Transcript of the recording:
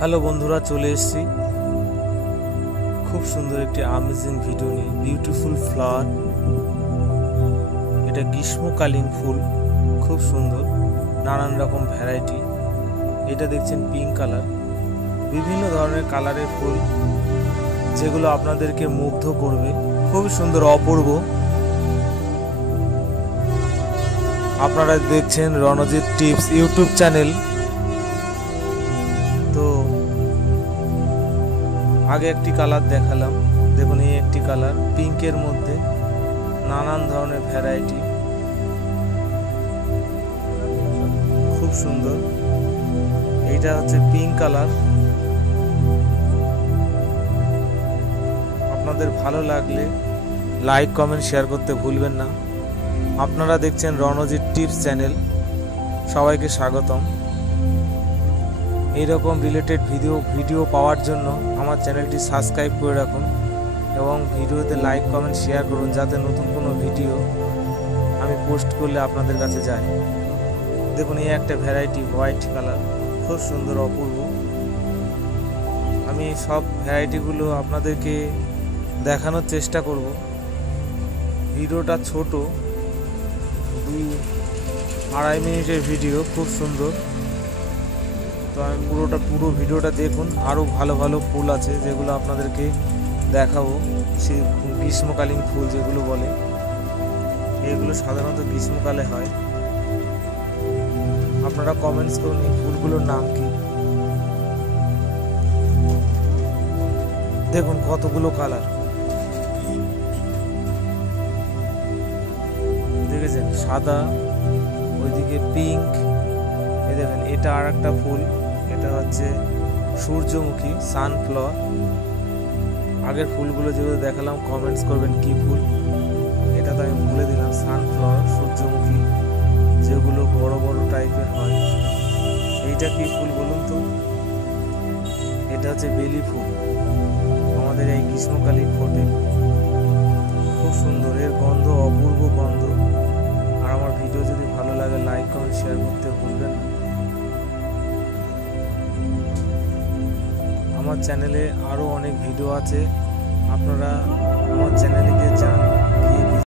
Hello বন্ধুরা, চলে এসেছি খুব সুন্দর একটি আমেজিং ভিডিও নিয়ে। বিউটিফুল ফ্লাওয়ার, এটা গ্রীষ্মকালীন ফুল, খুব সুন্দর, নানান রকম ভ্যারাইটি। এটা দেখছেন পিঙ্ক কালার, বিভিন্ন ধরনের কালারের ফুল যেগুলো আপনাদেরকে মুগ্ধ করবে। খুব সুন্দর, অপূর্ব। আপনারা দেখছেন রণজিৎ টিপস ইউটিউব চ্যানেল। তো আগে একটি কালার দেখালাম, দেখুন এই একটি কালার পিঙ্কের মধ্যে নানান ধরনের ভ্যারাইটি, খুব সুন্দর। এইটা হচ্ছে পিঙ্ক কালার। আপনাদের ভালো লাগলে লাইক কমেন্ট শেয়ার করতে ভুলবেন না। আপনারা দেখছেন রণজিৎ টিপস চ্যানেল, সবাইকে স্বাগতম। এইরকম রিলেটেড ভিডিও পাওয়ার জন্য আমার চ্যানেলটি সাবস্ক্রাইব করে রাখুন এবং ভিডিওতে লাইক কমেন্ট শেয়ার করুন, যাতে নতুন কোনো ভিডিও আমি পোস্ট করলে আপনাদের কাছে যায়। দেখুন এই একটা ভ্যারাইটি হোয়াইট কালার, খুব সুন্দর, অপূর্ব। আমি সব ভ্যারাইটিগুলো আপনাদেরকে দেখানোর চেষ্টা করব। ভিডিওটা ছোট, 2-2.5 মিনিটের ভিডিও, খুব সুন্দর। তো আমি পুরো ভিডিওটা দেখুন। আরও ভালো ভালো ফুল আছে যেগুলো আপনাদেরকে দেখাবো। সেই গ্রীষ্মকালীন ফুল যেগুলো বলে, এগুলো সাধারণত গ্রীষ্মকালে হয়। আপনারা কমেন্টস করুন এই ফুলগুলোর নাম কি। দেখুন কতগুলো কালার, দেখেছেন? সাদা, ওইদিকে পিঙ্ক। এই দেখেন এটা আর একটা ফুল, এটা হচ্ছে সূর্যমুখী, সানফ্লাওয়ার। আগের ফুলগুলো যেগুলো দেখালাম কমেন্টস করবেন কি ফুল। এটা তো আমি বলে দিলাম, সানফ্লাওয়ার, সূর্যমুখী, যেগুলো বড় বড় টাইপের হয়। এইটা কি ফুল বলুন তো? এটা হচ্ছে বেলি ফুল, আমাদের এই গ্রীষ্মকালে ফোটে, খুব সুন্দর। এর গন্ধ অপূর্ব গন্ধ। আর আমার ভিডিও যদি ভালো লাগে লাইক কমেন্ট শেয়ার করতে ভুলবেন না। আমার চ্যানেলে আরও অনেক ভিডিও আছে, আপনারা আমার চ্যানেলে গিয়ে যান,